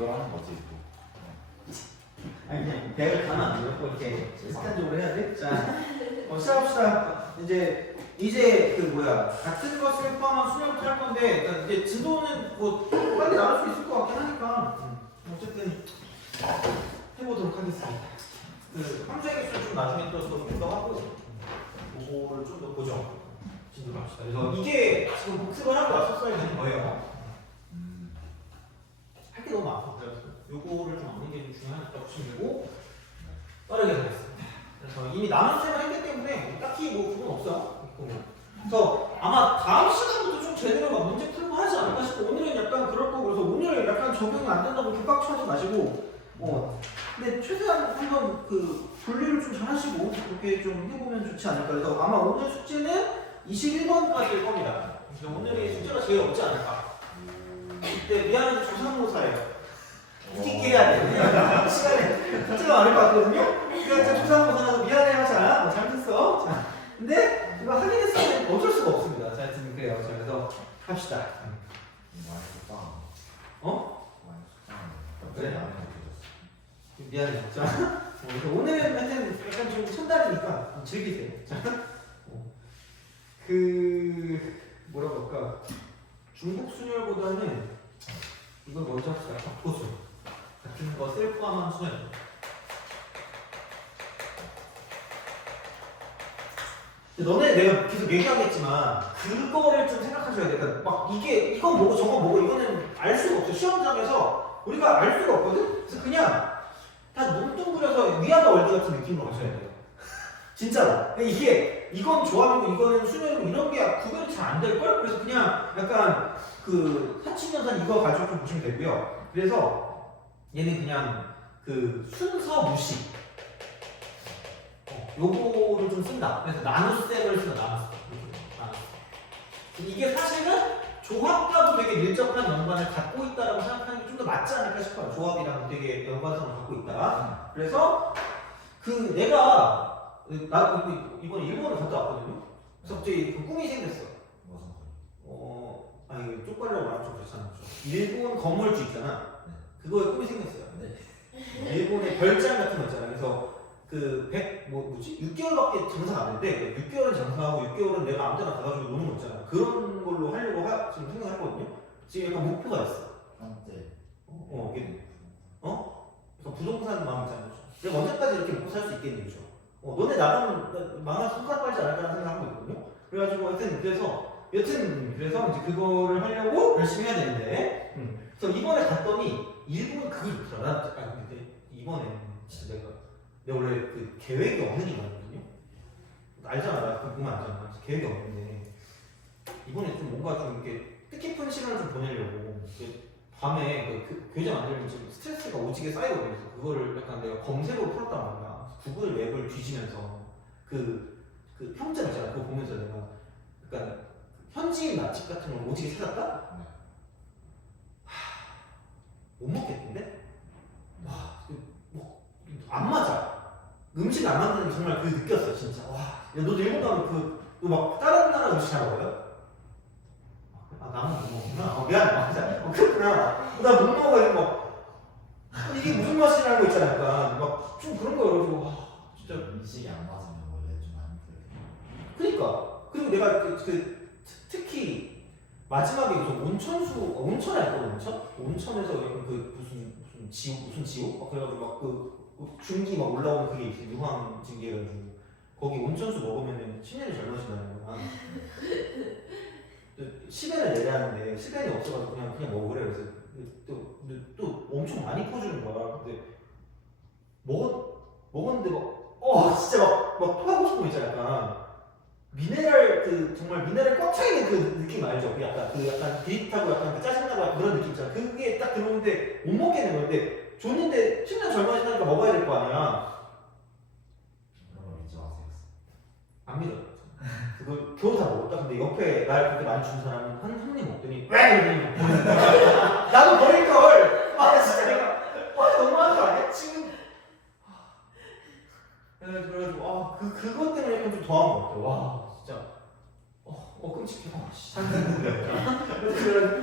조절하는 거지 또. 아니 그냥 내가 가면 안 되고 이렇게 습관적으로 해야 돼? 자, 시작합시다. 이제 그 뭐야 같은 것을 포함한 수련부터 할 건데 그러니까 이제 진도는 뭐 빨리 나올 수 있을 것 같긴 하니까 어쨌든 해보도록 하겠습니다. 그 함수의 개수는 좀 나중에 또 공부하고 그거를 좀 더 보죠. 진도 갑시다. 그래서 이게 지금 복습을 하고 왔었어야 되는 거예요. 할 게 너무 많아. 그래서 요거를 좀 아는 게 좀 중요하니까 보시면 되고 빠르게 가겠습니다. 그래서 이미 나눗셈을 했기 때문에 딱히 뭐 그건 없어요. 그래서 아마 다음 시간부터 좀 제대로 막 문제 풀고 하지 않을까 싶고 오늘은 약간 그럴 거고 그래서 오늘 약간 적용이 안 된다고 개빡쳐하지 마시고 근데 최대한 한번 그 분류를 좀 잘 하시고 그렇게 좀 해보면 좋지 않을까. 그래서 아마 오늘 숙제는 21번까지일 겁니다. 그래서 오늘이 숙제가 제일 없지 않을까. 그때 미안한데 조상모사예요. 웃기게 해야 돼. 시간에 숙제가 많을 것 같거든요. 그러니까 조상모사라도 미안해 하잖아. 잘못했어. 자, 근데 이거 하긴 했으면 어쩔 수가 없습니다. 자, 하여튼 그래요. 자, 그래서 합시다. 많이 속상하네. 많이 속상하네. 그래? 미안해. 자, 그래서 오늘은 하여튼 약간 좀 첫날이니까 좀 즐기세요. 자, 뭐라고 할까? 중복 순열보다는 이걸 먼저 합시다. 박포수 같은 것을 포함한 순열. 너네 내가 계속 얘기하겠지만 그거를 좀 생각하셔야 돼. 그러니까 막 이건 뭐고 저건 뭐고 이거는 알 수가 없어. 시험장에서 우리가 알 수가 없거든. 그래서 그냥 다 뭉뚱그려서 위아더 월드 같은 느낌으로 가셔야 돼요. 진짜로. 이건 조합이고 이거는 순열이고 이런 게 구별이 잘 안 될걸? 그래서 그냥 약간 그 사칙연산 이거 가지고 좀 보시면 되고요. 그래서 얘는 그냥 그 순서 무시. 요거를 좀 쓴다. 그래서 나눗셈을 쓴다. 나눗셈. 이게 사실은 조합과도 되게 밀접한 연관을 갖고 있다라고 생각하는 게 좀 더 맞지 않을까 싶어요. 조합이랑 되게 연관성을 갖고 있다. 그래서 나 이번에 일본을 갔다 왔거든요. 그래서 갑자기 그 꿈이 생겼어. 이거 쪽발이라고 말하면 좀 그렇잖아. 일본 건물주 있잖아. 그거에 꿈이 생겼어요. 일본의 별장 같은 거 있잖아. 그래서 6개월밖에 장사가 안 했는데 6개월은 장사하고 6개월은 내가 아무 데나 가가지고 노는 거 있잖아. 그런 걸로 하려고 지금 생각했거든요. 지금 약간 목표가 있어. 그래서 부동산 마음 있잖아. 내가 언제까지 이렇게 먹고 살 수 있겠니, 그죠? 너네 나가면 망할 손가락 빨지 않을까라는 생각하고 있거든요. 그래가지고 여튼 그래서 이제 그거를 하려고 열심히 해야 되는데, 그래서 이번에 갔더니 일본은 그게 좋더라. 근데 이번에 진짜 내가 원래 그 계획이 없는 인간이거든요. 알잖아, 나 그거 보면 알잖아. 계획이 없는데 이번에 좀 뭔가 좀 이렇게 뜻깊은 시간을 좀 보내려고 밤에 그 교재 만들면 지금 스트레스가 오지게 쌓이거든요. 그래서 그거를 약간 내가 검색으로 풀었단 말이야. 구글 맵을 뒤지면서 그 평점 있잖아. 그거 보면서 내가 약간 현지인 맛집 같은 걸 오지게 찾았다? 못 먹겠는데? 안 맞아. 음식 안 만드는 게 정말 느꼈어, 진짜. 너도 일본 가면 너 막 다른 나라 음식 잘 먹어요? 나는 못 먹구나. 미안해. 맞아. 그렇구나. 나 못 먹어가지고 이게 무슨 맛이냐 알고 있잖아. 약간 좀 그런 거 여러분. 진짜 음식이 안 맞으면 원래 좀 안 그래. 그러니까. 그리고 내가 특히 마지막에 온천에 갔거든. 온천에서 약간 무슨 지옥? 그래가지고 중기 올라오는 그게 있어. 유황 징계해가지고 거기 온천수 먹으면은 신년이 젊어진다는 거야. 시간을 내라는데 시간이 없어가지고 그냥 먹으래. 그래서 또 엄청 많이 퍼주는 거야. 근데 먹었는데 진짜 막 토하고 싶은 거 있잖아. 약간 미네랄 정말 미네랄 꽉 차 있는 그 느낌 알죠? 약간 비릿하고 약간 짜증나고 그런 느낌 있잖아. 그게 딱 들어오는데 못 먹겠는 건데 줬는데 10년 젊어지니까 먹어야 될 거 아니야. 그런 거 믿지 마세요. 안 믿어. 그걸 겨우 다 먹었다. 근데 옆에 날 그렇게 많이 준 사람은 한 입 먹더니 왜 이러더니 나도 버릴 걸. 진짜 내가 너무한 거 아니야? 지금 그래가지고 그것 때문에 약간 좀 더한 것 같아. 와 진짜 끔찍해. 그래가지고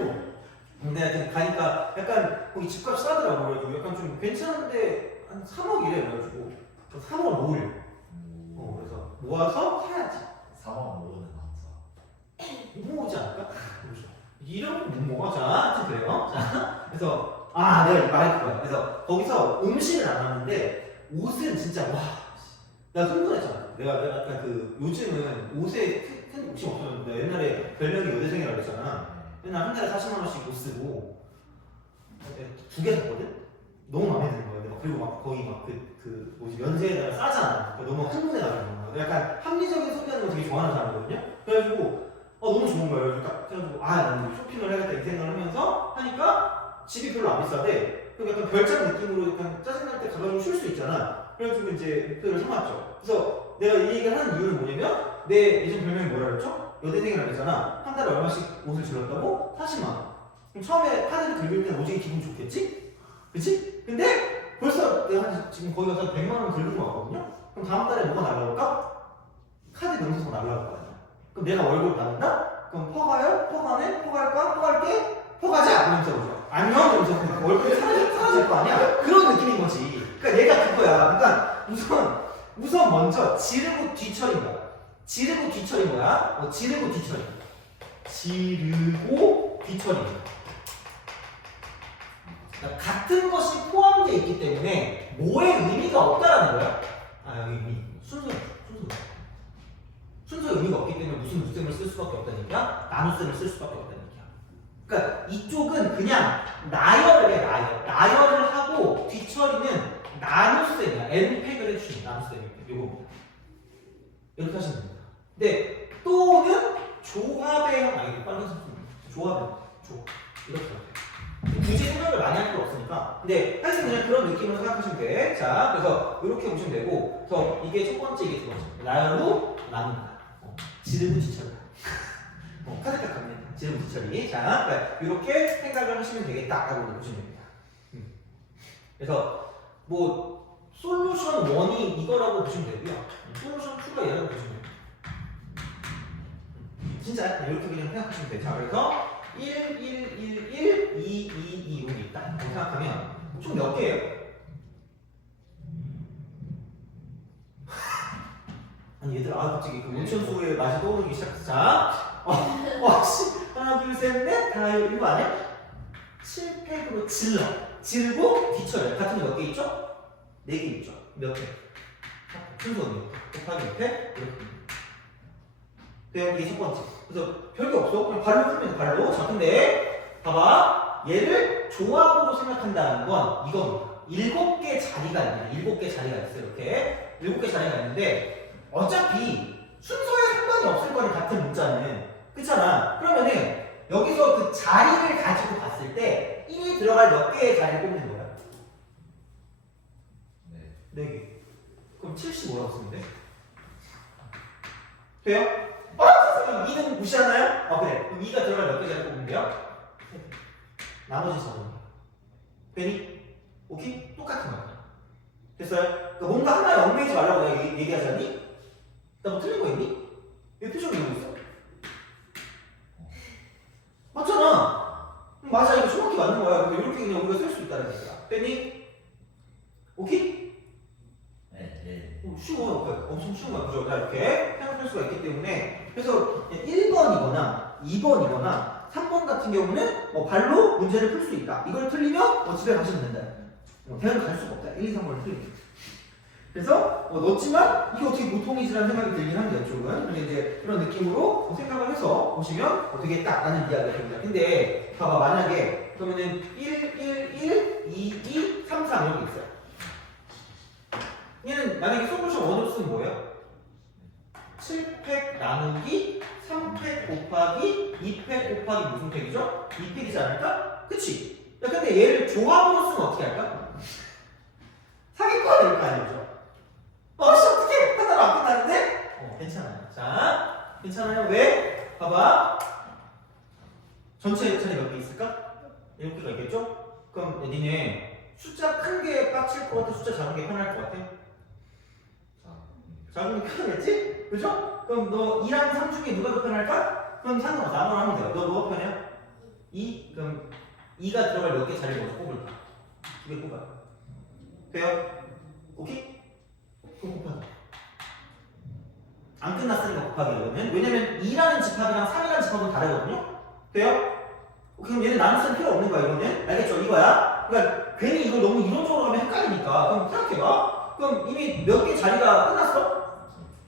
근데 하여튼 가니까 약간 약간 거기 집값 싸더라고. 그래가지고 약간 좀 괜찮은데 한 3억 이래. 그래가지고 3억을 모으려. 그래서 모아서 사야지. 4만 모으는 남자. 못 모으지 않을까? 이러면 못 모아. 자, 하여튼 그래요. 자, 그래서 내가 말할 거야. 그래서 거기서 음식을 안 하는데 옷은 진짜 와, 나 흥분했잖아. 내가 약간 그 요즘은 옷에 큰 욕심 없었는데 옛날에 별명이 여대생이라고 그랬잖아. 맨날 한 달에 40만 원씩 옷 쓰고 2개 샀거든. 너무 마음에 드는 거야. 내가 그리고 막 거기 막 그 뭐지 연세에다가 싸잖아. 그러니까 너무 흥분해 나가는 거야. 약간 합리적인 소비하는 거 되게 좋아하는 사람이거든요. 그래가지고 너무 좋은 거예요. 그래서 딱 해가지고 나는 쇼핑을 해야겠다 이 생각을 하면서 하니까 집이 별로 안 비싸대. 그럼 약간 별장 느낌으로 약간 짜증날 때 가가지고 쉴 수 있잖아. 그래가지고 이제 목표를 삼았죠. 그래서 내가 이 얘기를 하는 이유는 뭐냐면 내 예전 별명이 뭐라 그랬죠? 여대생이라고 했잖아. 한 달에 얼마씩 옷을 질렀다고? 40만 원. 그럼 처음에 카드를 긁을 때는 오지게 기분 좋겠지? 그치? 근데 벌써 내가 지금 거기 가서 100만 원 긁은 거 같거든요? 그럼 다음 달에 뭐가 날라올까? 카드 명세서가 날라올 거 아니야. 그럼 내가 월급 받는다? 그럼 퍼가요? 퍼가네? 퍼갈까? 퍼갈게? 퍼가자! 이러면서 오죠. 안녕? 이러면서 월급이 사라질 거 아니야? 그런 느낌인 거지. 그러니까 얘가 그거야. 그러니까 우선 먼저 지르고 뒤처린 거야. 지르고 뒤처린 거야. 지르고 뒤처린 거야. 지르고 뒤처린 거야. 그러니까 같은 것이 포함되어 있기 때문에 뭐의 의미가 없다라는 거야. 여기 순서 의미가 없기 때문에 무슨 무셈을 쓸 수밖에 없다는 얘기야? 나눗셈을 쓸 수밖에 없다는 얘기야. 그러니까 이쪽은 그냥 나열을 해. 나열을 하고 뒤처리는 나눗셈이야. n팩을 해주시면 나눗셈이야. 요거 이렇게 하시면 됩니다. 근데 또는 조합의 형, 빨간 선수 이렇게 해야 돼. 굳이 생각을 많이 할 필요 없으니까. 근데 사실 그냥 그런 느낌으로 생각하시면 돼. 자, 그래서 이렇게 보시면 되고, 그래서 이게 첫 번째, 이게 두 번째. 나열로 나눈다. 지르고 뒤처리. 카드값 갚는 지르고 뒤처리. 자, 그러니까 이렇게 생각을 하시면 되겠다라고 보시면 됩니다. 그래서 뭐 솔루션 1이 이거라고 보시면 되고요. 솔루션 2가 얘라고 보시면 됩니다. 진짜 이렇게 그냥 생각하시면 돼요. 자, 그래서 1, 1, 1, 1, 2, 2, 2 이렇게 있다. 이렇게 생각하면 총 몇 개예요? 아니 얘들아, 갑자기 그 온천수의 맛이 떠오르기 시작했어. 자, 하나, 둘, 셋, 넷, 다 이거 아니야? 7팩으로 지르고 뒤쳐요. 같은 거 몇 개 있죠? 4개 있죠. 몇 팩? 순서는 곱하기 몇 팩? 이렇게. 이게 첫 번째. 그래서 별게 없어. 그냥 발로 풀면 돼, 발로. 자, 근데 봐봐. 얘를 조합으로 생각한다는 건 이겁니다. 7개 자리가 있네. 7개 자리가 있어요. 이렇게 7개 자리가 있는데 어차피 순서에 상관이 없을 거는 같은 문자는. 그렇잖아. 그러면은 여기서 그 자리를 가지고 봤을 때 1이 들어갈 몇 개의 자리를 뽑는 거야? 4개. 그럼 75라고 쓰면 돼? 돼요? 선생님 2는 무시하나요? 그래. 그럼 2가 들어갈 몇 개를 뽑으면 돼요? 나머지 적은 거. 괜히? 오케이? 똑같은 거야. 됐어요? 그러니까 뭔가 하나 얽매이지 말라고 내가 얘기하자니? 나 뭐 틀린 거 있니? 왜 표정 이러고 있어? 맞잖아. 맞아, 이거 정확히 맞는 거야. 그래서 이렇게 그냥 우리가 쓸 수 있다는 얘기야. 됐니? 오케이? 네. 쉬워. 엄청 쉬운 거야. 그죠? 자, 이렇게 생각할 수가 있기 때문에. 그래서 1번이거나 2번이거나 3번 같은 경우는 발로 문제를 풀 수 있다. 이걸 틀리면 집에 가시면 된다. 대학을 갈 수가 없다. 1, 2, 3번을 틀리면. 그래서 넣었지만 이게 어떻게 보통이지라는 생각이 들긴 한데 이쪽은. 근데 이제 그런 느낌으로 생각을 해서 보시면 되겠다라는 이야기가 됩니다. 근데 봐봐, 만약에 그러면은 1, 1, 1, 2, 2, 3, 3 이렇게 있어요. 얘는 만약에 솔루션 1으로 쓰면 뭐예요? 7팩 나누기 3팩 곱하기 2팩 곱하기 무슨 팩이죠? 2팩이지 않을까? 그치? 야, 근데 얘를 조합으로 쓰면 어떻게 할까? 사기꾼 될 거 아니죠? 어떡해! 하나로 안 끝나는데? 괜찮아요. 자, 괜찮아요. 왜? 봐봐. 전체 차례 몇 개 있을까? 7개가 있겠죠? 그럼 니네 숫자 큰 게 빡칠 것 같아? 숫자 작은 게 편할 것 같아? 작은 게 편하겠지? 그죠? 그럼 너 2랑 3 중에 누가 더 편할까? 그럼 상관없어. 아무나 하면 돼요. 너 뭐가 편해요? 2? 그럼 2가 들어갈 몇 개 자리를 먼저 뽑을까? 2개 뽑아요. 돼요? 오케이? 그럼 곱하기. 안 끝났으니까 곱하기 이거는. 왜냐면 2라는 집합이랑 3이라는 집합은 다르거든요? 돼요? 그럼 얘는 나눗셈 필요 없는 거야 이거는. 알겠죠? 이거야. 그러니까 괜히 이걸 너무 이론적으로 가면 헷갈리니까. 그럼 생각해봐. 그럼 이미 몇 개 자리가 끝났어?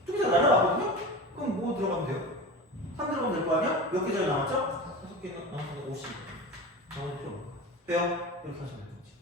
두 개 자리 날아갔거든요? 그럼 뭐 들어가면 돼요? 3 들어가면 될 거 아니야? 몇 개 자리 남았죠? 5개는 남았으니까 50. 나머지 필요 없는 거야. 돼요? 이렇게 하시면 되는 거지.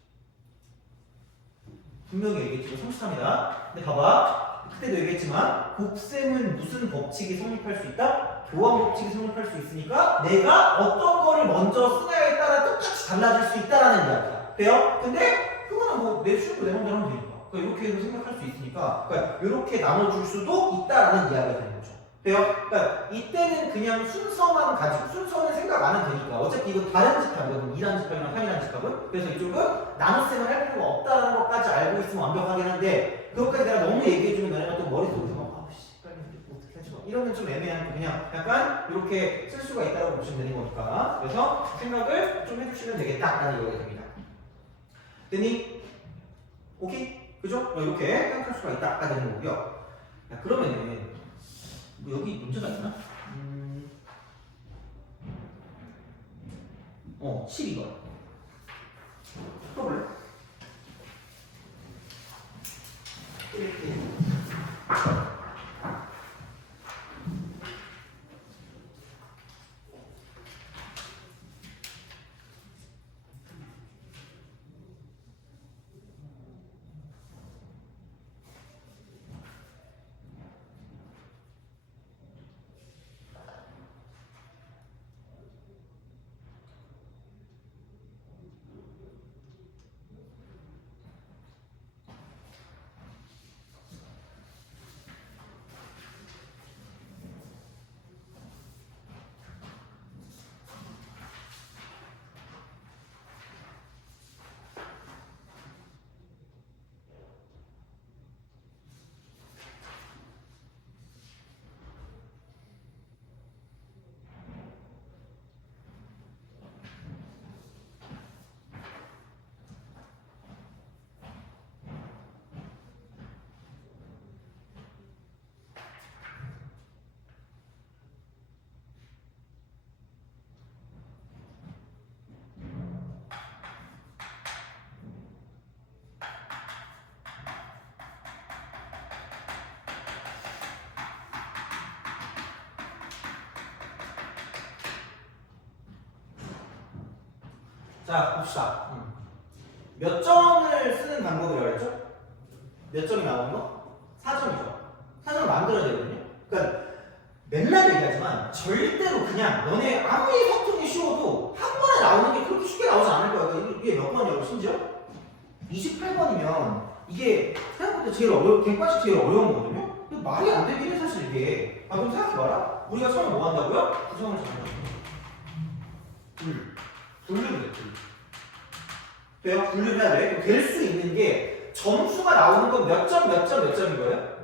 분명히 얘기했지. 이거 33이다. 근데 봐봐. 그때도 얘기했지만 곱셈은 무슨 법칙이 성립할 수 있다? 교환 법칙이 성립할 수 있으니까 내가 어떤 거를 먼저 쓰냐에 따라 똑같이 달라질 수 있다라는 이야기야. 돼요? 근데 그거는 뭐 내 수업을 내 맘대로 하면 되니까. 그러니까 이렇게 해서 생각할 수 있으니까 그러니까 이렇게 나눠줄 수도 있다라는 이야기가 되는 거죠. 돼요? 그러니까 이때는 그냥 순서만 가지고 순서는 생각 안 해도 되니까 어차피 이건 다른 집합이거든. 2라는 집합이랑 3이라는 집합은. 그래서 이쪽은 나눗셈을 할 필요가 없다는 것까지 알고 있으면 완벽하긴 한데 그것까지 내가 너무 얘기해주면 너네가 또 머릿속에서 막 아우씨 빨리 어떻게 하지 마 이러면 좀 애매한 그냥 약간 이렇게 쓸 수가 있다고 보시면 되는 거니까 그래서 생각을 좀 해주시면 되겠다라는 얘기가 됩니다. 됐니? 오케이? 그죠? 이렇게 생각할 수가 있다가 되는 거고요. 자, 그러면은 뭐 여기 문제가 있나? 12번 풀어볼래? 자, 봅시다. 몇 점을 쓰는 방법이라고 했죠? 몇 점이 나오는 거? 4점이죠. 4점을 만들어야 되거든요. 그러니까 맨날 얘기하지만 절대로 그냥 너네 아무리 확통이 쉬워도 한 번에 나오는 게 그렇게 쉽게 나오지 않을 거야. 그러니까 이게 몇 번이라고 심지어? 28번이면 이게 생각보다 제일 객관식 제일 어려운 거거든요? 근데 말이 안 되긴 해 사실 이게. 아 그럼 생각해봐라. 우리가 처음에 뭐 한다고요? 구성을 잡는다. 분류를 해. 돼요? 분류를 해야 돼. 될 수 있는 게 점수가 나오는 건 몇 점, 몇 점, 몇 점인 거예요?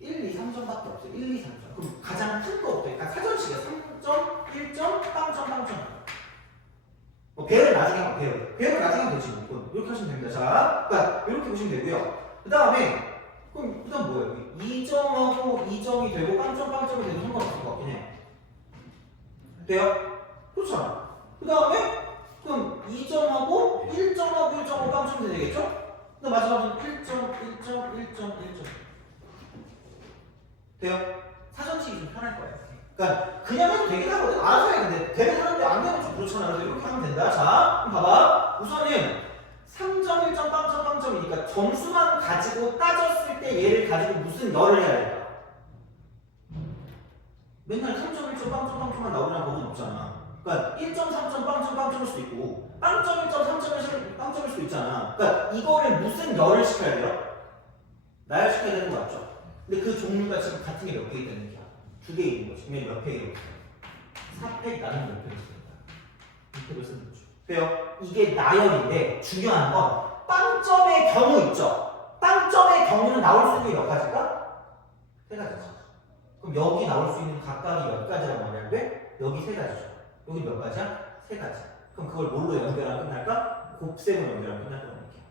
1, 2, 3점밖에 없어요. 1, 2, 3점. 그럼 가장 큰 거부터. 그러니까 사전식이야. 3점, 1점, 빵점, 빵점. 뭐 배를 나중에 하면 배열. 배열 나중에 하면 되지. 뭐. 이렇게 하시면 됩니다. 자, 그러니까 이렇게 보시면 되고요. 그 다음에 그럼 그다음 뭐예요? 2점하고 2점이 되고 빵점, 빵점이 되고 상관없을 것 같긴 해요. 돼요? 그렇잖아. 그 다음에 그럼 2점하고 1점하고 1점하고 빵점이 되겠죠? 근데 마지막은 1점, 1점, 1점, 1점. 돼요? 사전식이 좀 편할 거예요. 그러니까 그냥 해도 되긴 하거든. 알아서 해. 근데 되긴 하는데 안 되면 좀 그렇잖아. 그래서 이렇게 하면 된다. 자, 그럼 봐봐. 우선은 3점, 1점, 빵점, 빵점이니까 점수만 가지고 따졌을 때 얘를 가지고 무슨 열을 해야 될까? 맨날 3점, 1점, 빵점, 빵점만 나오려는 법은 없잖아. 그러니까 1점, 3점, 빵점, 빵점일 수도 있고 빵점, 1점, 3점, 빵점일 수도 있잖아. 그러니까 이거를 무슨 열을 시켜야 돼요? 나열시켜야 되는 거 맞죠? 근데 그 종류가 지금 같은 게 몇 개 있다는 얘기야? 2개 있는 거지. 그러면 몇 팩이라고 있어요? 4팩 나는 몇 팩을 씁니다. 2팩을 쓰는 거죠. 왜요? 이게 나열인데 중요한 건 빵점의 경우 있죠? 빵점의 경우는 나올 수 있는 게 몇 가지일까? 3가지죠. 그럼 여기 나올 수 있는 각각이 몇 가지라고 말하는데 여기 3가지죠. 여기 몇 가지야? 3가지. 그럼 그걸 뭘로 연결하면 끝날까? 곱셈으로 연결하면 끝날 거라는 얘기야.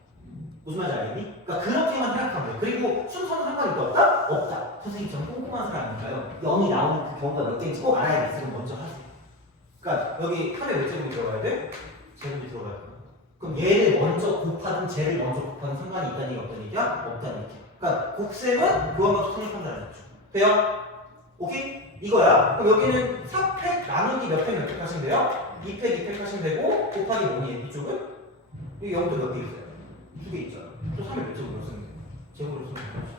무슨 말인지 알겠니? 그러니까 그렇게만 생각하면 돼. 그리고 순서는 상관이 없다? 없다. 선생님 저는 꼼꼼한 사람이니까요. 0이 나오는 그 경우가 몇 개인지 꼭 알아야겠어요. 먼저 하세요. 그러니까 여기 8에 몇 제곱이 들어가야 돼? 제곱이 들어가야 돼. 그럼 얘를 먼저 곱하든 쟤를 먼저 곱하든 상관이 있다는 얘기가 없다는 얘기야? 없다는 얘기야. 그러니까 곱셈은 교환값 성립한다는 거죠. 돼요? 오케이? 이거야. 그럼 여기는 4팩 나누기 몇 팩 몇 팩 하시면 돼요? 2팩 2팩 하시면 되고 곱하기 뭐니? 이쪽은? 여기 0도 몇 개 있어요? 2개 있잖아. 또 3에 몇 제곱으로 쓰면 돼? 제곱으로 쓰면 되지.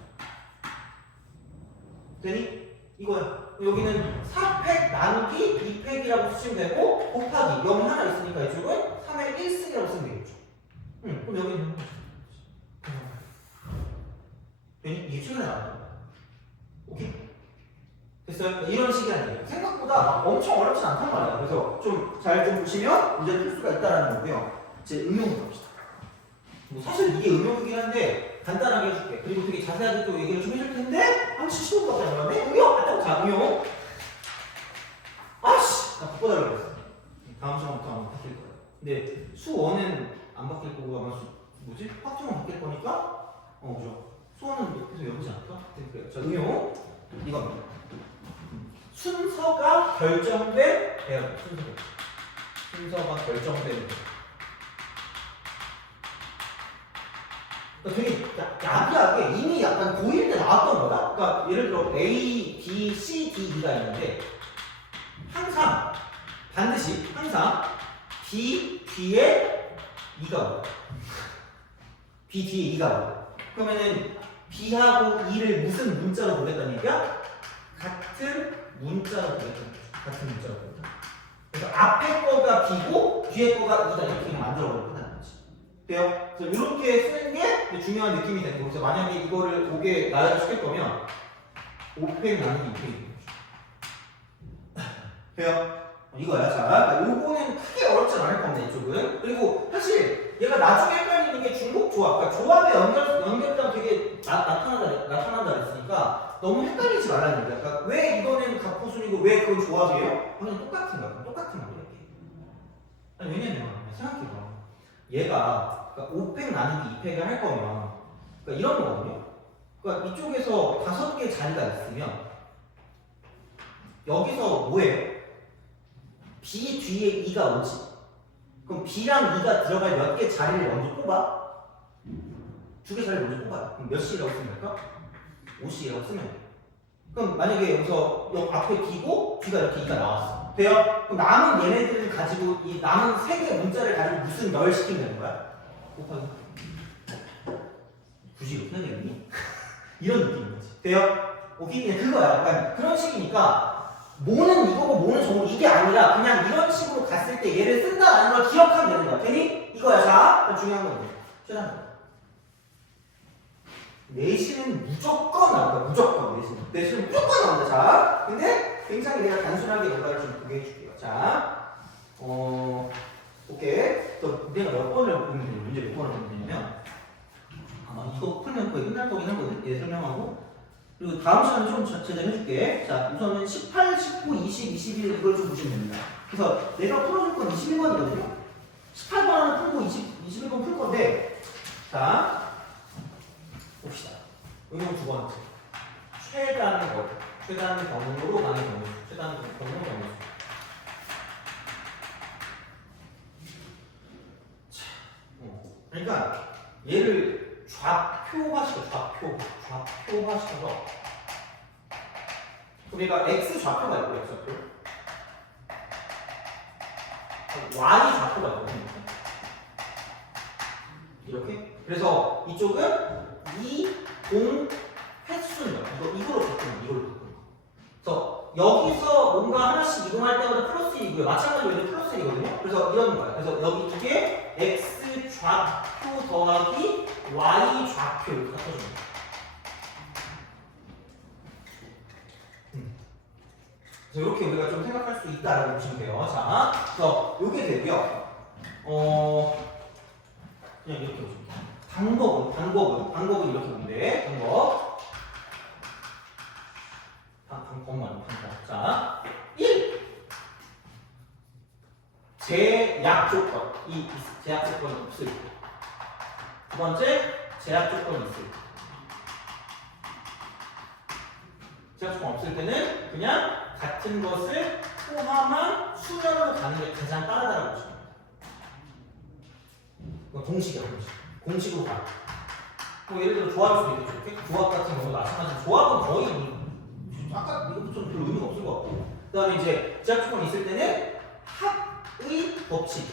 되니? 이거야. 여기는 4팩 나누기 2팩이라고 쓰시면 되고 곱하기 0 하나 있으니까 이쪽은 3의 1승이라고 쓰면 되겠죠. 그럼 여기는 되니? 이게 최근에 나왔다. 오케이? 됐어요? 이런 식이 아니에요. 생각보다 막 엄청 어렵진 않단 말이야. 그래서 좀 잘 좀 보시면 문제 풀 수가 있다는 거고요. 이제 응용을 봅시다. 뭐 사실 이게 응용이긴 한데 간단하게 해줄게. 그리고 되게 자세하게 또 얘기를 좀 해줄 텐데 한 75분밖에 안 남았네? 응용! 안 자, 응용! 아씨! 나 바꿔달라고 했어. 다음 시간부터 아마 바뀔 거야. 근데 수1은 안 바뀔 거고 아마 뭐지? 확정은 바뀔 거니까 그죠? 수원은 계속 여보지 않을까? 그래. 자, 응용. 이겁니다. 순서가 결정된 배열. 순서가 결정된. 그러니까 되게 야비하게 이미 약간 고1 때 나왔던 거다? 그러니까 예를 들어 A, B, C, D, E가 있는데 항상 반드시 항상 B 뒤에 E가 와요. B 뒤에 E가 와요. 그러면은 B하고 E를 무슨 문자로 보냈다는 얘기야? 같은 문자로 보냈다는 거죠. 같은 문자로 보냈다. 그래서 앞에 거가 B고 뒤에 거가 E다 이렇게 만들어버리면 끝나는 거지. 돼요? 그래서 이렇게 쓰는 게 중요한 느낌이 되는 거죠. 그래서 만약에 이거를 5개 나열시킬 거면 5팩 나누기 2팩인 거죠. 돼요? 이거야. 자, 요거는 크게 어렵진 않을 겁니다. 이쪽은. 그리고 사실 얘가 나중에 헷갈리는 게 중복 조합. 그러니까 조합의 연결감 되게 나타난다 그랬으니까 너무 헷갈리지 말라는 얘기야. 그러니까 왜 이거는 갑보순이고 왜 그건 조합이에요? 그냥 똑같은 거야. 똑같은 거야. 이렇게. 아니, 왜냐면 생각해봐. 얘가 그러니까 5팩 나누기 2팩을 할 거면 그러니까 이런 거거든요. 그러니까 이쪽에서 5개 자리가 있으면 여기서 뭐예요? B 뒤에 2가 오지. 그럼 B랑 2가 들어갈 몇 개 자리를 먼저 뽑아? 2개 자리를 먼저 뽑아요. 그럼 몇 C라고 쓰면 될까? 5C라고 쓰면 돼. 그럼 만약에 여기서 여기 앞에 B고 B가 이렇게 2가 나왔어. 돼요? 그럼 남은 얘네들을 가지고 이 남은 3개의 문자를 가지고 무슨 열 시키면 되는 거야? 곱하기. 굳이 이렇게 해야겠니? 이런 느낌인 거지. 돼요? 오케이? 그냥 그거야. 약간 그런 식이니까 뭐는 이거고 뭐는 저거고 이게 아니라 그냥 이런 식으로 갔을 때 얘를 쓴다라는 걸 기억하면 되는 거야. 되니? 이거야. 자, 중요한 건 이제 최단. 내신은 무조건 나온다. 무조건 내신은 무조건 나온다. 자, 근데 굉장히 내가 단순하게 뭔가를 좀 보게 해줄게요. 자, 오케이. 또 내가 몇 번을 보면 되냐? 문제 몇 번을 보면 되냐면 아마 이거 풀면 거의 끝날 거긴 하거든. 얘 설명하고. 그리고 다음 시간에 좀 제대로 해줄게. 자, 우선은 18, 19, 20, 21 이걸 좀 보시면 됩니다. 그래서 내가 풀어줄 건 21번이거든요. 18번은 풀고 21번 풀 건데, 자, 봅시다. 응용 두 번째. 최단의 거. 최단의 경로로 가는 경우. 최단의 경로로 가는 경우. 자, 그러니까 얘를 좌표화시켜서 우리가 x 좌표가 있고 x 좌표 y 좌표가 있거든요. 이렇게. 그래서 이쪽은 이동 횟수는 이거로 바꾸는 이걸로 바꾸는 거. 그래서 여기서 뭔가 하나씩 이동할 때마다 플러스 1이고요. 마찬가지로 얘도 플러스 1이거든요. 그래서 이런 거야. 그래서 여기 두 개 x 좌표 더하기 y 좌표 이렇게 바꿔주는 거야. 그래서 이렇게 우리가 좀 생각할 수 있다라고 보시면 돼요. 자, 그래서 이게 되고요. 그냥 이렇게 보시면 돼요. 방법은 이렇게 보면 돼. 방법. 자, 1. 제 약 조건, 이 제약 조건이 없을 때. 두 번째, 제약 조건이 있을 때. 제약 조건 없을 때는 그냥 같은 것을 포함한 수열로 가는 게 가장 빠르다고 보시면 됩니다. 이건 공식이야, 공식. 공식으로 가. 뭐 예를 들어 조합일 수도 있겠죠. 이렇게? 조합 같은 경우도 마찬가지로 조합은 거의 아까 이것도 좀 별로 의미가 없을 것 같고. 그 다음에 이제 제약 조건이 있을 때는 합의 법칙.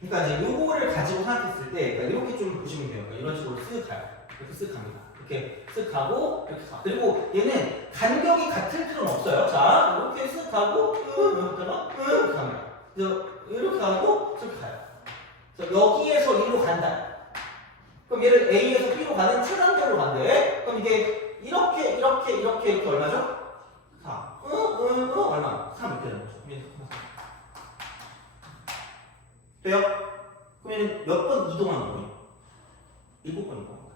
그러니까 이제 요거를 가지고 생각했을 때, 그러니까 이렇게 좀 보시면 돼요. 그러니까 이런 식으로 쓱 가요. 이렇게 쓱 갑니다. 이렇게 쓱 가고, 이렇게 가. 그리고 얘는 간격이 같을 필요는 없어요. 자, 이렇게 쓱 가고, 이렇게 갑니다. 그래서 이렇게 가고, 이렇게 가요. 그래서 여기에서 이리로 간다. 그럼 얘를 A에서 B로 가는 차단적으로 간대. 그럼 이게 이렇게 얼마죠? 4. 얼마? 3 이렇게 되는 거죠. 돼요? 그러면 몇 번 이동한 거니? 7번 이동합니다.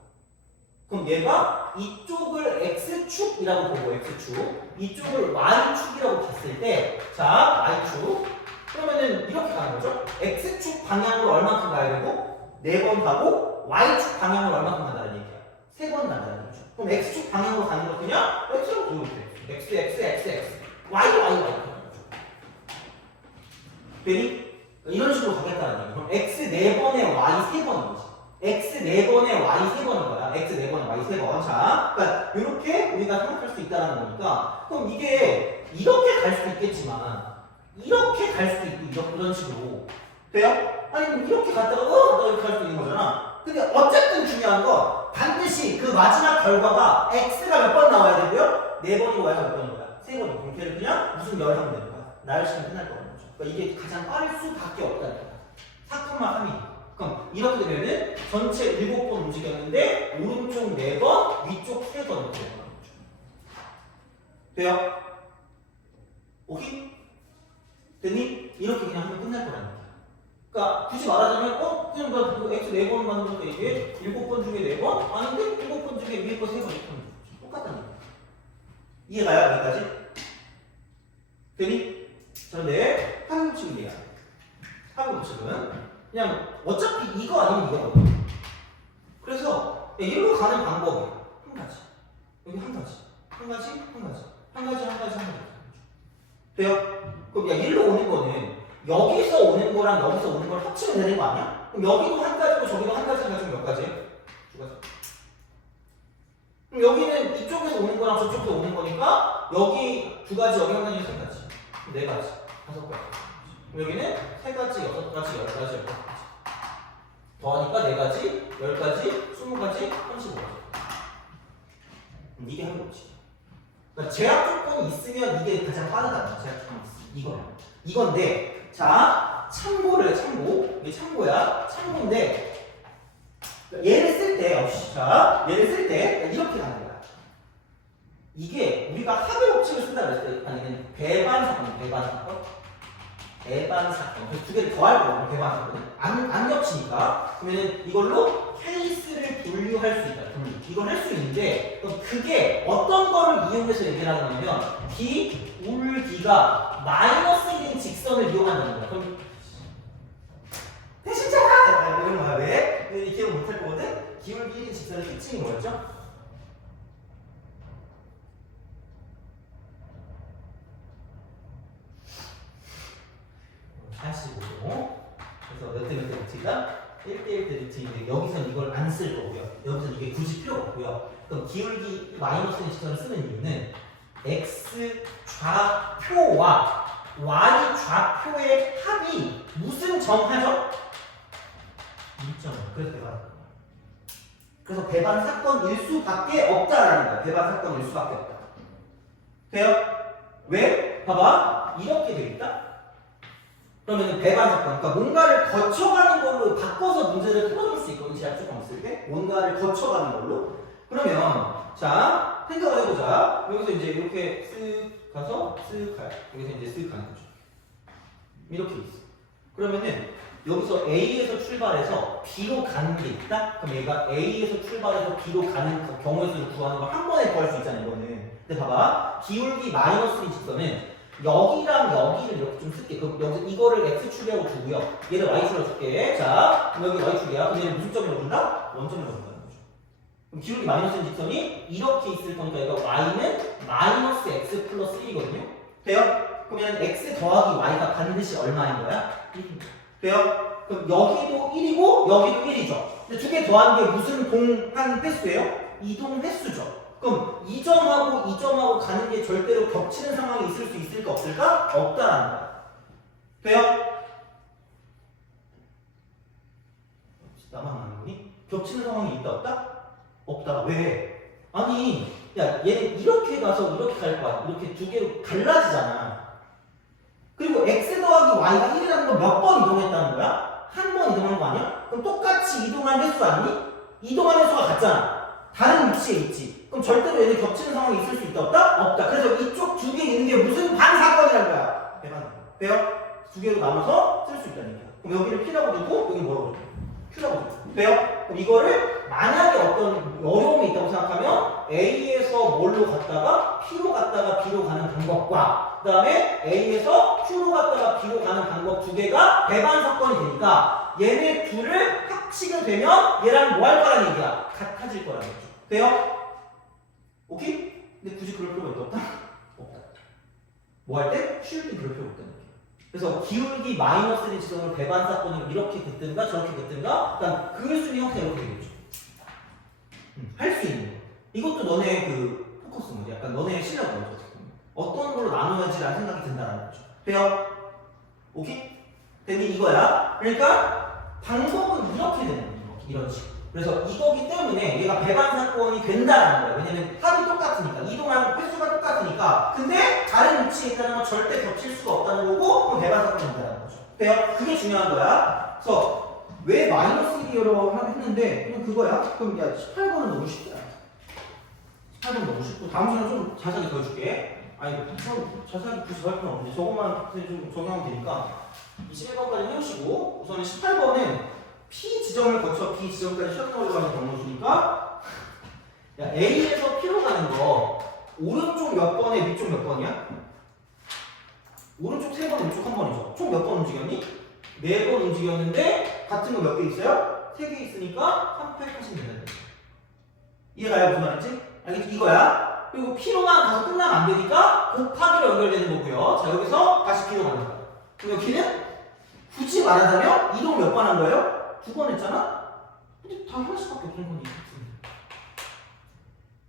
그럼 얘가 이쪽을 X축이라고 보고, X축. 이쪽을 Y축이라고 봤을 때, 자, Y축. 그러면은 이렇게 가는 거죠? X축 방향으로 얼마큼 가야 되고, 4번 가고, Y축 방향으로 얼마큼 간다는 얘기야? 3번 간다는 얘기죠. 그럼 X축 방향으로 가는 거 그냥 X로 보여주세요. X. Y 이렇게 가는 거죠. 되니? 이런 식으로 가겠다는 얘기. 그럼 X 4번에 Y 3번인 거지. X 4번에 Y 3번인 거야. X 4번에 Y 3번. 자, 그러니까 이렇게 우리가 생각할 수 있다는 거니까, 그럼 이게 이렇게 갈 수도 있겠지만, 이렇게 갈 수도 있고, 이런 식으로. 돼요? 아니, 뭐 이렇게 갔다가, 이렇게 갈 수도 있는 거잖아. 근데 어쨌든 중요한 건, 반드시 그 마지막 결과가 X가 몇 번 나와야 되고요? 4번이고 Y가 몇 번인 거야? 3번이고. 그럼 걔를 그냥 무슨 열 하면 되는 거야? 나열시키면 끝날 거야. 그러니까 이게 가장 빠를 수밖에 없다는 거야. 4,3이니까. 그럼 이렇게 되면은 전체 7번 움직였는데 오른쪽 4번, 위쪽 3번 이렇게 되는 거죠. 돼요? 오케이? 됐니? 이렇게 그냥 하면 끝날 거라는 거야. 그러니까 굳이 말하자면 그냥 나 이거 X 4번 만든 것도 이게 7번 중에 4번? 아닌데 7번 중에 위에 거 3번 이렇게 하면 되죠. 똑같다는 거야. 이해가요? 여기까지? 되니? 자, 근데 합의 법칙은 이해야. 합의 법칙은 그냥 어차피 이거 아니면 이거거든. 그래서 이리로 가는 방법이 한 가지. 여기 한 가지. 한 가지. 돼요? 그럼 야, 이리로 오는 거는 여기서 오는 거랑 여기서 오는 걸 합치면 되는 거 아니야? 그럼 여기도 한 가지고 저기도 한 가지가 지금 몇 가지? 2가지. 그럼 여기는 이쪽에서 오는 거랑 저쪽에서 오는 거니까 여기 2가지, 여기 한 가지, 3가지. 4가지, 5가지. 여기는 3가지, 6가지, 10가지, 15가지. 더하니까 4가지, 10가지, 20가지, 35가지. 이게 합의 법칙이야. 그러니까 제약 조건이 있으면 이게 가장 빠르다. 제약 조건이 있으면. 이건데, 자, 참고야. 참고인데, 얘를 쓸 때, 얘를 쓸 때 이렇게 가는 거야. 이게 우리가 합의 법칙을 쓴다 그랬을 때, 아니면 배반 사건. 그래서 2개를 더할 거거든요. 배반 사건은 안 겹치니까. 그러면 이걸로 케이스를 분류할 수 있다. 이걸 할 수 있는데, 그럼 그게 어떤 거를 이용해서 얘기를 하는 거냐면 기울기가 마이너스 1인 직선을 이용한다는 거야. 그럼 대신자가 이런 거야. 왜? 이 기억 못할 거거든. 기울기 1인 직선의 특징이 뭐였죠? 그래서 몇 대 루트가 1대1 대 루트인데 여기선 이걸 안 쓸 거고요. 여기선 이게 굳이 필요가 없고요. 그럼 기울기 마이너스 1 직선을 쓰는 이유는 x 좌표와 y 좌표의 합이 무슨 점하죠? 2점. 그래서 배반. 그래서 배반 사건일 수밖에 없다라는 거야. 배반 사건일 수밖에 없다. 돼요? 왜? 봐봐. 이렇게 돼 있다. 그러면 배반 사건, 그러니까 뭔가를 거쳐가는 걸로 바꿔서 문제를 풀어줄 수 있거든. 제약 조건 있을 때 뭔가를 거쳐가는 걸로. 그러면 자 생각을 해보자. 여기서 이제 이렇게 쓱 가서 쓱 가요. 여기서 이제 쓱 가는 거죠. 이렇게 있어. 그러면은 여기서 A에서 출발해서 B로 가는 게 있다. 그럼 얘가 A에서 출발해서 B로 가는 경우의 수를 구하는 걸 한 번에 구할 수 있잖아. 이거는 근데 봐봐. 기울기 마이너스인 직선은 여기랑 여기를 이렇게 좀 쓸게. 그럼 여기 이거를 x축이라고 두고요. 얘를 y축으로 줄게. 자, 그럼 여기 y축이야. 그럼 얘는 무슨 점이라고 준다? 원점이라고 준다는 거죠. 그럼 기울기 마이너스인 직선이 이렇게 있을 거니까 여기가 y는 마이너스 x 플러스 1이거든요. 돼요? 그러면 x 더하기 y가 반드시 얼마인 거야? 1인 거야. 돼요? 그럼 여기도 1이고 여기도 1이죠. 근데 두 개 더한 게 무슨 동한 횟수예요? 이동 횟수죠. 그럼 이 점하고 이 점하고 가는 게 절대로 겹치는 상황이 있을 수 있을까 없을까? 없다라는 거야. 돼요? 나만 아는 거니? 겹치는 상황이 있다 없다? 없다. 왜? 아니 야 얘는 이렇게 가서 이렇게 갈 거야. 이렇게 두 개로 갈라지잖아. 그리고 x 더하기 y가 1이라는 건 몇 번 이동했다는 거야? 한 번 이동한 거 아니야? 그럼 똑같이 이동한 횟수 아니니? 이동한 횟수가 같잖아. 다른 위치에 있지. 그럼 절대로 얘는 겹치는 상황이 있을 수 있다 없다? 없다. 그래서 이쪽 두 개 있는 게 무슨 반사건이라는 거야? 대박. 돼요? 두 개로 나눠서 쓸 수 있다는 거야. 그럼 여기를 P라고 두고 여기 뭐라고 줘? Q라고 줘. 돼요? 그럼 이거를 만약에 어떤 어려움이 있다고 생각하면 A에서 뭘로 갔다가 P로 갔다가 B로 가는 방법과 그 다음에 A에서 Q로 갔다가 B로 가는 방법 두 개가 배반사건이 되니까 얘네 둘을 합치게 되면 얘랑 뭐 할 거라는 얘기야? 같아질 거라는 거죠. 돼요? 오케이? 근데 굳이 그럴 필요가 있다 없다? 없다. 뭐 할 때? 쉴 때 그럴 필요가 없다는 거예요. 그래서 기울기 마이너스의 지점으로 배반사건을 이렇게 긋든가 저렇게 긋든가 그러니까 그을수있는 형태 이렇게 되겠죠. 할 수 있는 거. 이것도 너네 그 포커스 문제, 약간 너네 실력 문제. 어떤 걸로 나눠야지라는 생각이 든다는 거죠. 돼요? 오케이? 되니 이거야. 그러니까 방법은 이렇게 되는 거예요. 이런 식으로. 그래서 이거기 때문에 얘가 배반사건이 된다는 거예요. 왜냐면 합이 똑같으니까 이동하는 횟수가 똑같으니까. 근데 다른 위치에 있다는 건 절대 겹칠 수가 없다는 거고 그럼 배반사건이 된다는 거죠. 돼요? 그게 중요한 거야. 그래서 왜 마이너스 1이라고 했는데 그냥 그거야. 그럼 야 18번은 너무 쉽다. 18번 너무 쉽고 다음 시간에 좀 자세하게 더 해줄게. 아니 자세하게 굳이 더 할 필요는 없는데 저것만 좀 적용하면 되니까 21번까지 해오시고 우선 18번은 P 지점을 거쳐 B 지점까지 셔틀로 가는 경우를 주니까 야 A에서 P로 가는 거 오른쪽 몇 번에 위쪽 몇 번이야? 오른쪽 3번 왼쪽 1번이죠. 총 몇 번 움직였니? 4번 움직였는데 같은 거 몇 개 있어요? 3개 있으니까 3, 8 하시면 된다는 거야. 이해가요? 무슨 말인지? 알겠지? 이거야. 그리고 P로만 가서 끝나면 안 되니까 곱하기로 연결되는 거고요. 자 여기서 다시 P로 가는 거야. 그럼 여기는 굳이 말하자면 이동 몇 번 한 거예요? 2번 했잖아? 근데 다 하나씩밖에 없는 건 이게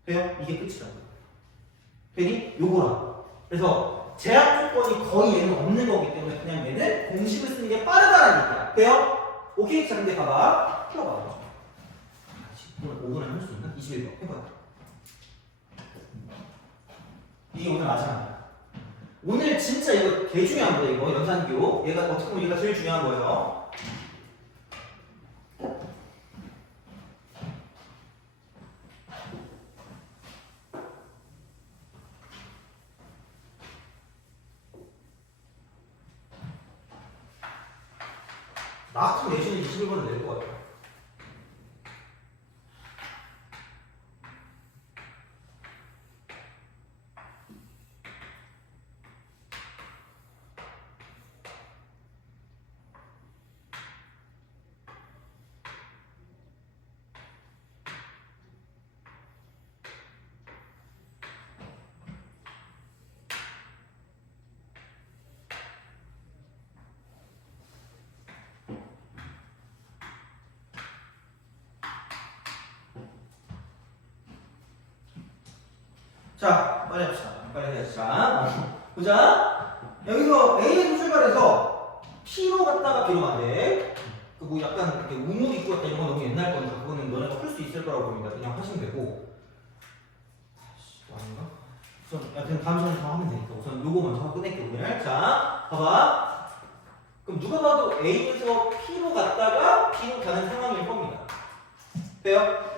돼요? 이게 끝이라고. 되니? 요거라. 그래서 제약 조건이 거의 얘는 없는 거기 때문에 그냥 얘는 공식을 쓰는 게 빠르다는 얘기야. 돼요? 오케이? 자 근데 봐봐. 풀어봐. 오늘 5분 안에 할 수 있나? 21번 해봐요. 이게 오늘 마지막이야. 오늘 진짜 이거 개 중요한 거야. 이거 연산교. 얘가 어떻게 보면 얘가 제일 중요한 거예요. 나 같은 내신은 21번을 낼 것 같아. 자, 빨리 합시다. 빨리 해야지. 보자. 여기서 A에서 출발해서 P로 갔다가 B로 간대. 그 뭐 약간 이렇게 우물 입고 갔다 이런 건 너무 옛날 건데 그거는 너네가 풀 수 있을 거라고 봅니다. 그냥 하시면 되고. 아닌가? 우선 그냥 다음 시간에 다 하면 되니까 우선 요거 먼저 하고 끝낼게 오늘. 자, 봐봐. 그럼 누가 봐도 A에서 P로 갔다가 B로 가는 상황일 겁니다. 돼요?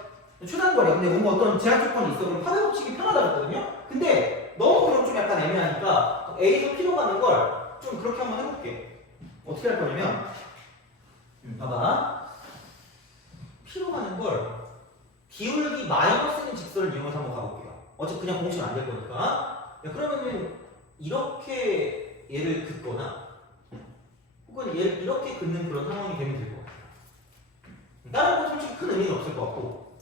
초단거리. 근데 뭔가 어떤 제한 조건이 있어. 그럼 파괴 붙이기 편하다 그랬거든요? 근데 너무 그럼 좀 약간 애매하니까 A에서 P로 가는 걸 좀 그렇게 한번 해볼게. 어떻게 할 거냐면 봐봐. P로 가는 걸 기울기 마이너스인 직선을 이용해서 한번 가볼게요. 어차피 그냥 공식은 안 될 거니까. 야, 그러면은 이렇게 얘를 긋거나 혹은 얘를 이렇게 긋는 그런 상황이 되면 될 것 같아요. 다른 건 솔직히 큰 의미는 없을 것 같고.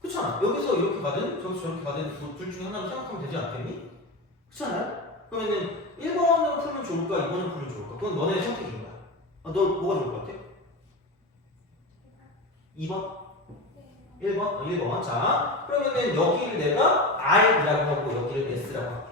그렇잖아. 여기서 이렇게 가든 저기서 저렇게 가든 뭐둘 중에 하나를 생각하면 되지 않겠니? 그렇잖아요. 그러면은 1번으로 풀면 좋을까 2번으로 풀면 좋을까? 그건 너네 선택인 거야. 너 뭐가 좋을 것 같아? 2번? 1번? 1번. 자, 그러면은 여기를 내가 R이라고 하고 여기를 S라고 할게.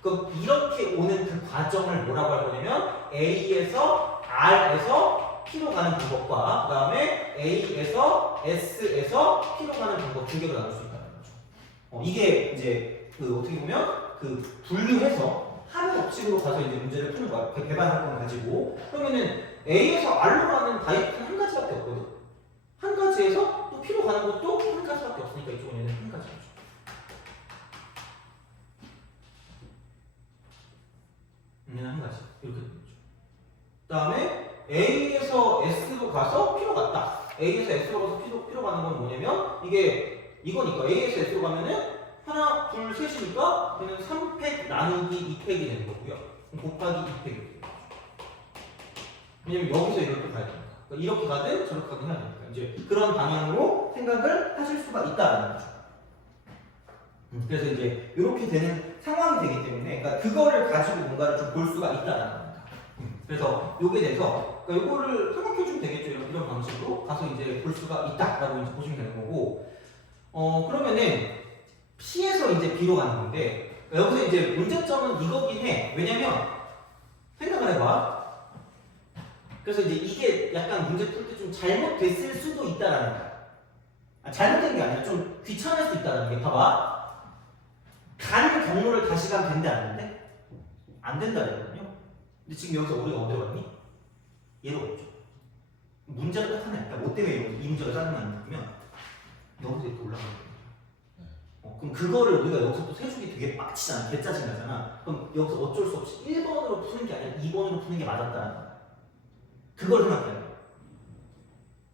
그럼 이렇게 오는 그 과정을 뭐라고 할 거냐면 A에서 R에서 P로 가는 방법과 그 다음에 A에서 S에서 P로 가는 방법 두 개로 나눌 수 있다는 거죠. 이게 이제 그 어떻게 보면 그 분류해서 하는 법칙으로 가서 이제 문제를 푸는 거야. 배반할 건 가지고. 그러면은 A에서 R로 가는 다이렉트는 한 가지밖에 없거든. 한 가지에서 또 P로 가는 것도 한 가지밖에 없으니까 이쪽은 얘는 한 가지죠. 얘는 한 가지. 이렇게 되는 거죠. 그 다음에 A에서 S로 가서 P로 갔다. A에서 S로 가서 P로 가는 건 뭐냐면 이게 이거니까 A에서 S로 가면은 하나, 둘, 셋이니까 얘는 3팩 나누기 2팩이 되는 거고요. 곱하기 2팩이 되는 거죠. 왜냐면 여기서 이렇게 가야 되니까. 그러니까 이렇게 가든 저렇게 가든 해야 되니까. 이제 그런 방향으로 생각을 하실 수가 있다는 거죠. 그래서 이제 이렇게 되는 상황이 되기 때문에 그러니까 그거를 가지고 뭔가를 좀 볼 수가 있다는 겁니다. 그래서 요게 돼서 그러니까 요거를 생각해 주면 되겠죠. 이런 방식으로 가서 이제 볼 수가 있다라고 이제 보시면 되는 거고. 그러면은 P에서 이제 B로 가는 건데 여기서 이제 문제점은 이거긴 해. 왜냐면 생각을 해봐. 그래서 이제 이게 약간 문제 풀 때 좀 잘못됐을 수도 있다라는 거야. 잘못된 게 아니라 좀 귀찮을 수 있다는 게 봐봐. 가는 경로를 다시 가면 된대 안 된대? 안 된다거든요. 근데 지금 여기서 우리가 어디로 갔니? 얘로 갔죠. 문제가 딱 하나 있다. 뭐 때문에 이 문제가 짜증나냐면 여기서 이렇게 올라가는 거야. 그럼 그거를 우리가 여기서 또 세주기 되게 빡치잖아. 개 짜증나잖아. 그럼 여기서 어쩔 수 없이 1번으로 푸는 게 아니라 2번으로 푸는 게 맞았다는 거야. 그걸 생각해야 돼.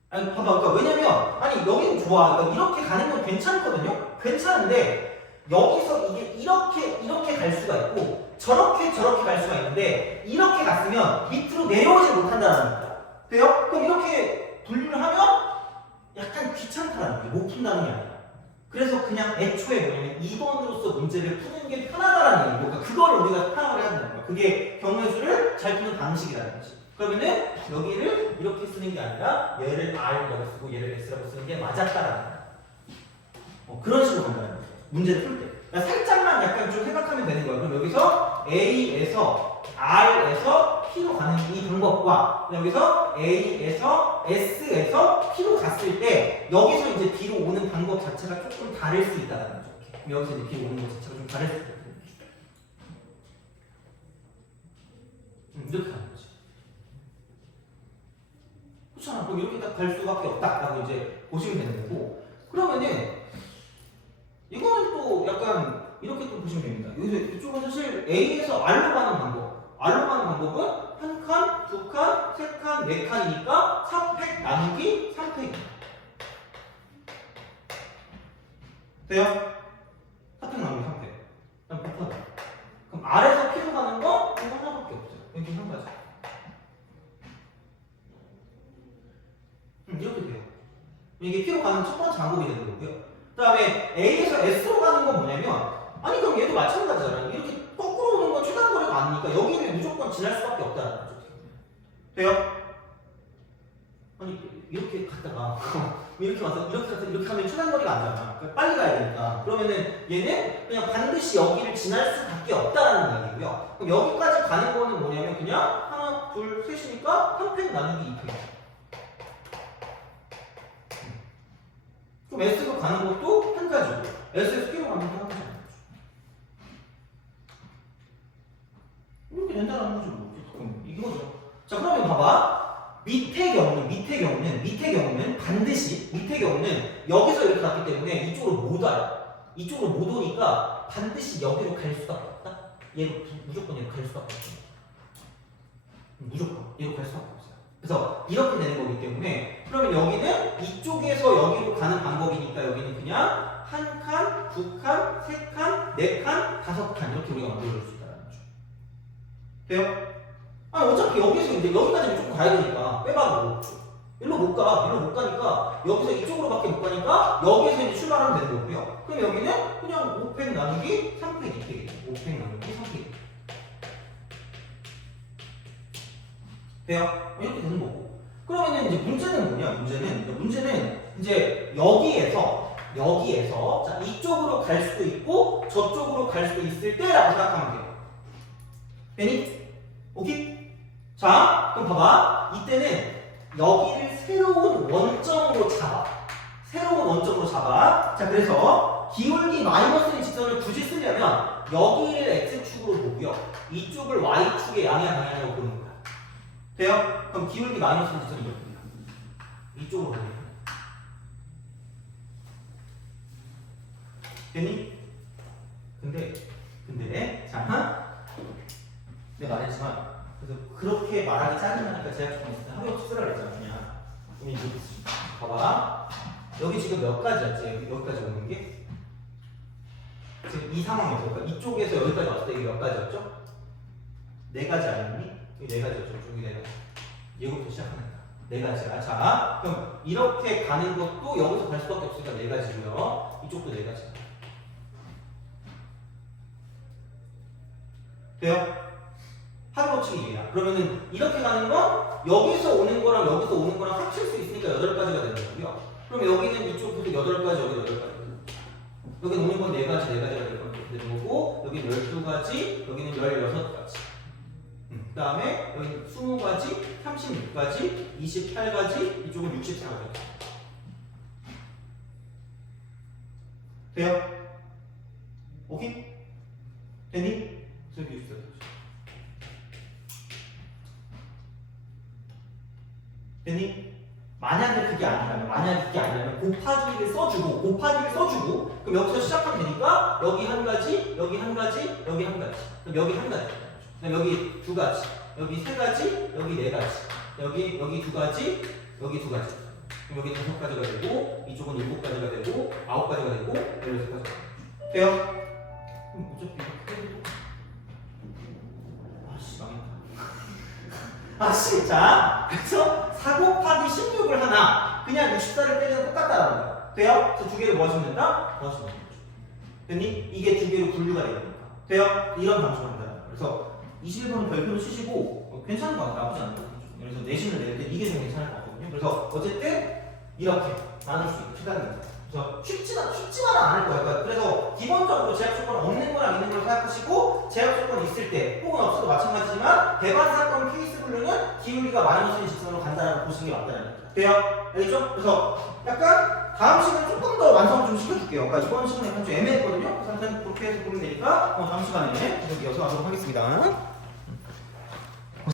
아니 봐봐. 그러니까 왜냐면 아니 여기는 좋아. 그러니까 이렇게 가는 건 괜찮거든요. 괜찮은데 여기서 이게 이렇게 갈 수가 있고 저렇게 갈 수가 있는데 이렇게 갔으면 밑으로 내려오지 못한다는 겁니다. 돼요? 그럼 이렇게 분류를 하면 약간 귀찮다는 거예요. 못 푼다는 게 아니라. 그래서 그냥 애초에 뭐냐면 2번으로서 문제를 푸는 게 편하다라는 얘기고 그러니까 그걸 우리가 파악을 해야 된다는 거야. 그게 경우의 잘 푸는 방식이라는 거지. 그러면은 여기를 이렇게 쓰는 게 아니라 얘를 R이라고 쓰고 얘를 S라고 쓰는 게 맞았다라는 거야. 그런 식으로 간다는 거야. 문제를 풀 때. 그러니까 살짝만 약간 좀 생각하면 되는 거야. 그럼 여기서 A에서 R에서 P로 가는 이 방법과 여기서 A에서 S에서 P로 갔을 때 여기서 이제 B로 오는 방법 자체가 조금 다를 수 있다는 거죠. 여기서 이제 B로 오는 것 자체가 좀 다를 수 있다. 이렇게 하는 거지. 그렇잖아. 그럼 이렇게 딱 갈 수밖에 없다라고 이제 보시면 되는 거고. 그러면은 이거는 또 약간 이렇게 또 보시면 됩니다. 여기서 이쪽은 사실 A에서 R로 가는 방법. R로 가는 방법은 한 칸, 두 칸, 세 칸, 네 칸이니까 3팩 나누기 3팩입니다. 돼요? 4팩 나누기 3팩. 그럼 곱하기. 그럼 R에서 P로 가는 거 이거 하나밖에 없어요. 여기 한 가지. 이렇게 돼요. 이게 P로 가는 첫 번째 방법이 되는 거고요. 그 다음에 A에서 S로 가는 건 뭐냐면 아니 그럼 얘도 마찬가지잖아. 이렇게 거꾸로 오는 건 최단 거리가 아니니까 여기를 무조건 지날 수밖에 없다는 거죠. 돼요? 아니 이렇게 갔다가 이렇게 와서 이렇게 가서 이렇게 하면 최단 거리가 안 되잖아. 그러니까 빨리 가야 되니까. 그러면은 얘는 그냥 반드시 여기를 지날 수밖에 없다라는 얘기고요. 그럼 여기까지 가는 거는 뭐냐면 그냥 하나, 둘, 셋이니까 3팩 나누기 2팩. 그럼 S로 가는 것도 한 가지고 S에서 P로 가는 것도 한 가지고 이렇게 된다는 거죠. 뭐. 이거죠. 자 그러면 봐봐. 밑의 경우는 반드시 밑의 경우는 여기서 이렇게 갔기 때문에 이쪽으로 못 와요. 이쪽으로 못 오니까 반드시 여기로 갈 수밖에 없다. 얘로 무조건 얘로 갈 수밖에 없어요. 무조건 얘로 갈 수밖에 없어요. 그래서 이렇게 되는 거기 때문에 그러면 여기는 이쪽에서 여기로 가는 방법이니까 여기는 그냥 한 칸, 두 칸, 세 칸, 네 칸, 다섯 칸 이렇게 우리가 만들어줄 수 있다는 거죠. 돼요? 아니 어차피 여기서 이제 여기까지 조금 가야 되니까 빼박으로 일로 못 가니까 여기서 이쪽으로밖에 못 가니까 여기에서 이제 출발하면 되는 거고요. 그럼 여기는 그냥 5팩 나누기 3팩 2팩이죠. 5팩 나누기 3팩. 돼요? 이렇게 되는 거고. 그러면 이제 문제는 뭐냐? 문제는 이제 여기에서 자 이쪽으로 갈 수도 있고 저쪽으로 갈 수도 있을 때라고 생각하면 돼요. 되니? 오케이? 자, 그럼 봐봐. 이때는 여기를 새로운 원점으로 잡아. 자, 그래서 기울기 마이너스 1 직선을 굳이 쓰려면 여기를 x축으로 보고요. 이쪽을 y축의 양의 방향으로 보는 거야. 돼요? 그럼 기울기 마이너스 1 직선이 이렇습니다. 이쪽으로 보면 되니? 근데 자, 내가 말했지만 그래서 그렇게 말하기 짜증나니까 제가 조금 있을 때 합의없이 쓰라고 했잖아. 그냥 이게 봐봐. 여기 지금 몇 가지였지? 여기까지 오는 게 지금 이 상황이었어. 그러니까 이쪽에서 여기까지 왔을 때 이게 몇 가지였죠? 네 가지 아니니? 이게 네 가지였죠. 여기 네 가지. 이거부터 시작하는 거야. 네 가지야. 자, 그럼 이렇게 가는 것도 여기서 갈 수밖에 없으니까 네 가지고요. 이쪽도 네 가지. 돼요? 합의법칙이에요. 그러면은 이렇게 가는 건 여기서 오는 거랑 여기서 오는 거랑 합칠 수 있으니까 8가지가 되는 거고요. 그럼 여기는 이쪽부터 8가지, 여기 8가지. 여기는 오는 건 4가지, 4가지가 되는 거고, 여기는 12가지, 여기는 16가지. 그 다음에 여기는 20가지, 36가지, 28가지, 이쪽은 64가지. 돼요? 오케이? 되니? 저기 있어. 되니? 만약에 그게 아니라면 곱하기를 써주고 그럼 여기서 시작하면 되니까 여기 한 가지, 여기 한 가지, 여기 한 가지. 그럼 여기 한 가지. 그럼 여기 두 가지, 여기 세 가지, 여기 네 가지. 여기 두 가지, 여기 두 가지. 그럼 여기 5가지가 되고 이쪽은 7가지가 되고 9가지가 되고 16가지가 되고. 돼요? 그럼 어차피 이렇게 해도 망했다. 자, 그래서 4 곱하기 16을 하나 그냥 64를 때리는 똑같다라는 거야. 돼요? 그래서 두 개를 뭐 하시면 된다? 뭐 하시면 된다. 됐니? 이게 두 개로 분류가 되는 거야. 돼요? 이런 방식으로 한다는 거야. 그래서 21번은 별표를 쓰시고 괜찮은 거 같아요. 나쁘지 않은 거 같아요. 그래서 내신을 낼 때 이게 좀 괜찮을 것 같거든요. 그래서 어쨌든 이렇게 나눌 수 있고 최다는 거. 그래서 쉽지만은 않을 거예요. 그래서 기본적으로 제약 조건 없는 거랑 있는 걸 생각하시고 제약 조건 있을 때 혹은 없어도 마찬가지지만 배반 사건 케이스 분류는 기울기가 마이너스 1 직선으로 간다라고 보시는 게 맞다는 거죠. 돼요? 알겠죠? 그래서 약간 다음 시간에 조금 더 완성을 좀 시켜줄게요. 그러니까 이번 시간에 약간 좀 애매했거든요. 그래서 그렇게 해서 보면 되니까 다음 시간에 계속 이어서 하도록 하겠습니다.